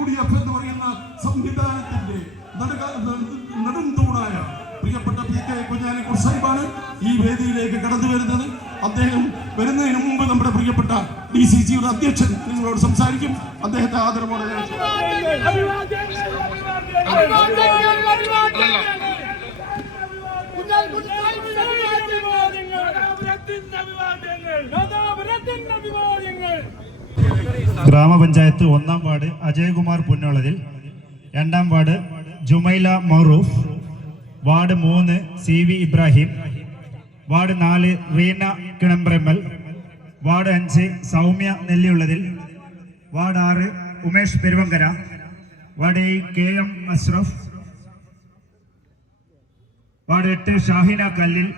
UDF എന്ന് പറയുന്ന സംവിധാനത്തിന്റെ നെടുന്തൂണായ പ്രിയപ്പെട്ട PK കുഞ്ഞാലിക്കുട്ടി സാഹിബാണ് ഈ വേദിയിലേക്ക് കടന്നു വരുന്നത്. അദ്ദേഹം വരുന്നതിന് മുമ്പ് നമ്മുടെ പ്രിയപ്പെട്ട DCCയുടെ അധ്യക്ഷൻ നിങ്ങളോട് സംസാരിക്കും. അദ്ദേഹത്തെ ആദരവോടെ ഗ്രാമപഞ്ചായത്ത് 1-ാം വാർഡ് അജയകുമാർ പുന്നോളതിൽ, 2-ാം ward Jumaila Maroof, ward 3 CV Ibrahim, ward 4 Reena Kinambrammal, ward 5 Soumya Nelliyullathil, ward 6 Umesh Peruvankara, ward 7 KM Ashraf, ward 8 Shahina Kallil,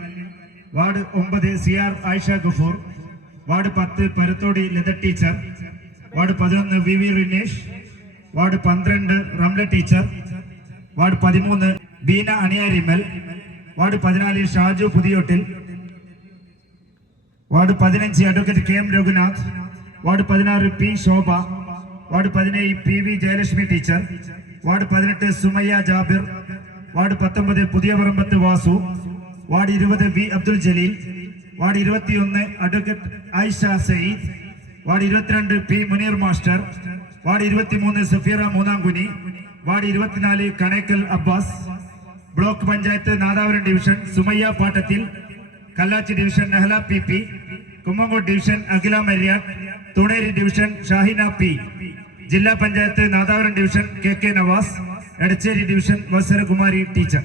ward 9 CR Ayisha Gafoor, ward 10 Parathodi Latha teacher, ward 11 VV Rinesh, ward 12 Ramla teacher, ward 13 Beena Aniyarimal, ward 14 Shaju Puthiyottil, ward 15 advocate KM Raghunath, ward 16 P ശോഭ, ward 17 PV Jayalakshmi teacher, ward 18 Sumayya Jabir, ward 19 Puthiya Parambath Vasu, ward 20 V Abdul Jaleel, ward 21 advocate Ayisha Sayyid, ward 22 P Muneer master, ward 23 Safeera Moonnamkuni, ward 24 Kanekkal Abbas, block panchayat Nadapuram division Sumayya Pattathil, Kallachi division Nehla PP, Kummankode division Akhila Maryad, Thuneri division Shahina P, ജില്ലാ panchayat Nadapuram division KK Navas, Edachery division Vatsarakumari teacher,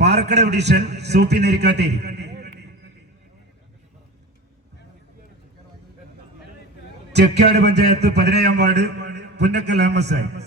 Parakkadavu division Soopy നെരിക്കാട്ടേരി, Chekkad panchayat 17-ാം ward Punnakkal Ahmed Sahib.